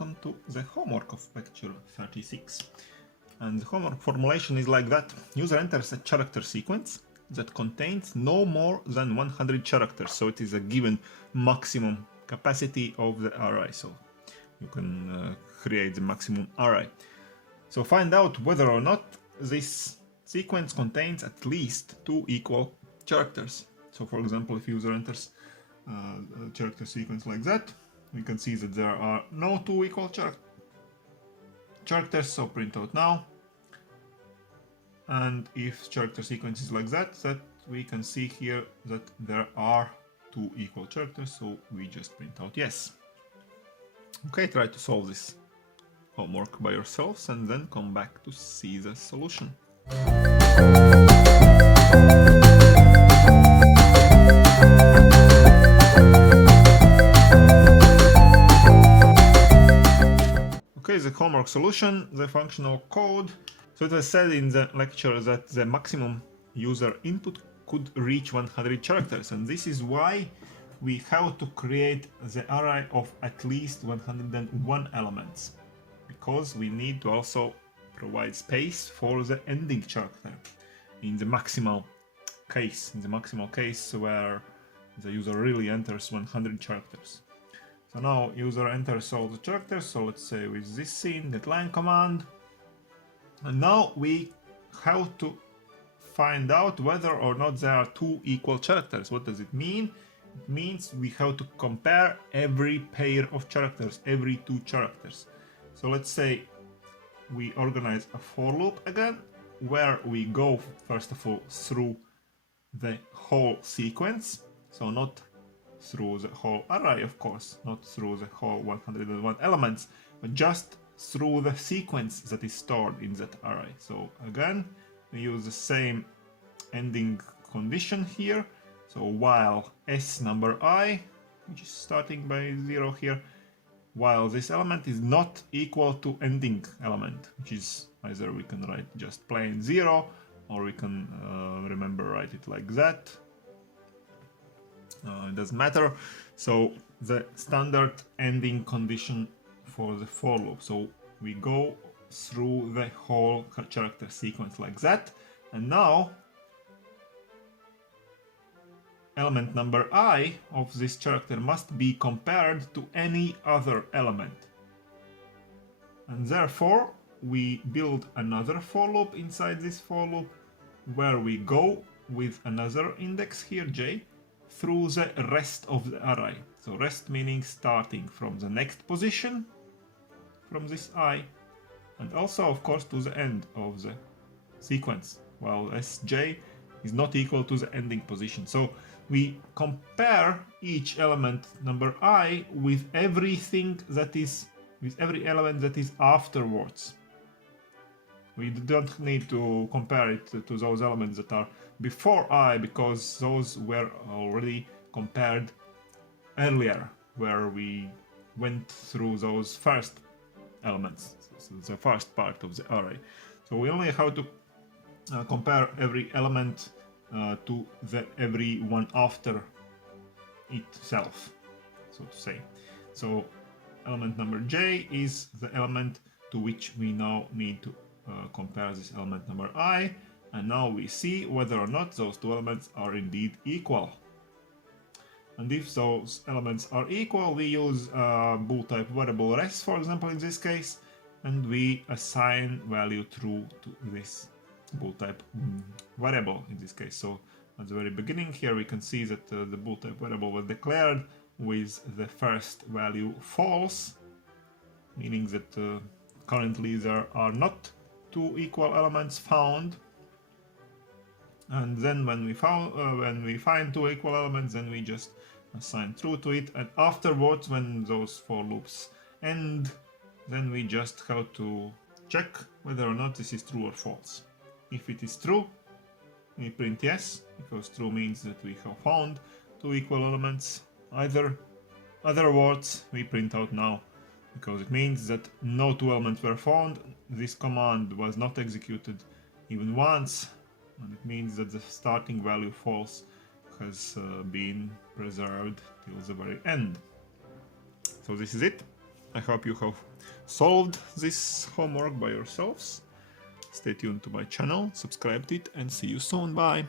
welcome to the homework of lecture 36. And the homework formulation is like that. User enters a character sequence that contains no more than 100 characters, so it is a given maximum capacity of the array, so you can create the maximum array. So find out whether or not this sequence contains at least 2 equal characters. So for example, if user enters a character sequence like that, we can see that there are no 2 equal characters, so print out now. And if character sequence is like that, we can see here that there are 2 equal characters, so we just print out yes. Okay, try to solve this homework by yourselves and then come back to see the solution. Okay, the homework solution, the functional code. So it was said in the lecture that the maximum user input could reach 100 characters, and this is why we have to create the array of at least 101 elements, because we need to also provide space for the ending character in the maximal case where the user really enters 100 characters. So now user enters all the characters, so let's say with this scene, getLine command, and now we have to find out whether or not there are 2 equal characters. What does it mean? It means we have to compare every pair of characters, every 2 characters. So let's say we organize a for loop again, where we go first of all through the whole sequence, so not through the whole array, of course, not through the whole 101 elements, but just through the sequence that is stored in that array. So again, we use the same ending condition here. So while s number I, which is starting by 0 here, while this element is not equal to ending element, which is either we can write just plain 0, or we can write it like that. It doesn't matter. So the standard ending condition for the for loop. So we go through the whole character sequence like that, and now element number I of this character must be compared to any other element. And therefore we build another for loop inside this for loop, where we go with another index here, j, through the rest of the array. So rest meaning starting from the next position from this I, and also of course to the end of the sequence, while sj is not equal to the ending position. So we compare each element number I with every element that is afterwards. We don't need to compare it to those elements that are before I, because those were already compared earlier, where we went through those first elements, so the first part of the array. So we only have to compare every element to every one after itself, so to say. So element number j is the element to which we now need to compare this element number I, and now we see whether or not those 2 elements are indeed equal. And if those elements are equal, we use bool type variable res, for example, in this case, and we assign value true to this bool type variable in this case. So at the very beginning here we can see that the bool type variable was declared with the first value false, meaning that currently there are not 2 equal elements found. And then when we find 2 equal elements, then we just assign true to it, and afterwards, when those for loops end, then we just have to check whether or not this is true or false. If it is true, we print yes, because true means that we have found 2 equal elements. Otherwise, we print out now, because it means that no 2 elements were found. This command was not executed even once, and it means that the starting value false has been preserved till the very end. So this is it. I hope you have solved this homework by yourselves. Stay tuned to my channel, subscribe to it, and see you soon. Bye!